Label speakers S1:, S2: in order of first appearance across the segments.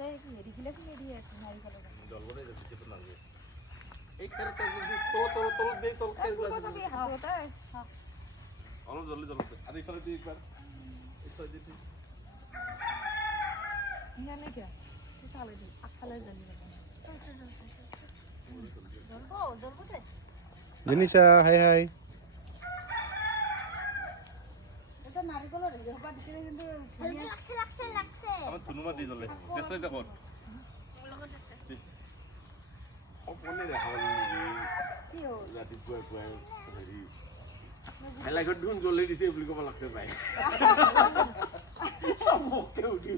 S1: মেডিকেলে মেডি আছে নাৰিকলৰ
S2: জলবনে যাচ্ছে চেপে নালগে এই খেরে তো তল তল তল দেই অলপ জলদি জলদি। আর একবার। এইফালে দি দি।
S1: ইমানে কিয় সিফালে দি আগফালে যাবি
S3: জিনিসা হাই হাই।
S4: এটা নাৰিকলৰ হেৰিসোপা দিছিলে কিন্তু
S5: লাগছে লাগছে লাগছে।
S2: আমার ধুনুমা দি জ্বলে। দেশলাই দেখুন ও কোনে দেখাবো
S4: কি হ'ল?
S2: হেৰি এলাইকত ধুন জ্বলি দিছে বুলি ক'ব লাগছে ভাই। চবকে উঠি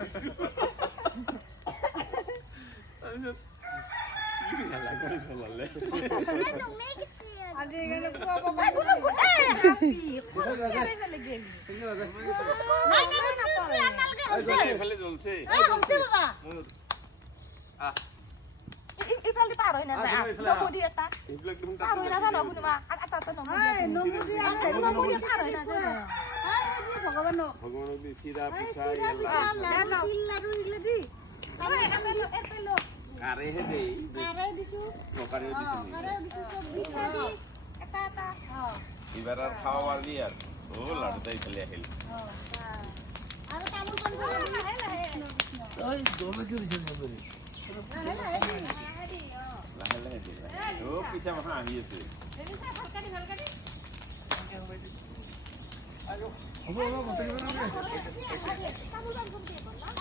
S1: ইফালে পাৰ হৈ নাযায় নমুদি এটা পাৰ হৈ নাযায় নমুনিমা এটা এটা নমুদি
S4: নমুদি
S1: নমুদি পাৰ হৈ নাযায়
S4: ভগৱানক
S2: ভগৱানক দি চিৰা
S4: দি
S2: কাৰেহে দেই
S4: কাৰে দিছোঁ
S2: টকাৰে দিছে
S4: পাণ লাহে লাহে
S2: আছে
S4: তামোল পাণ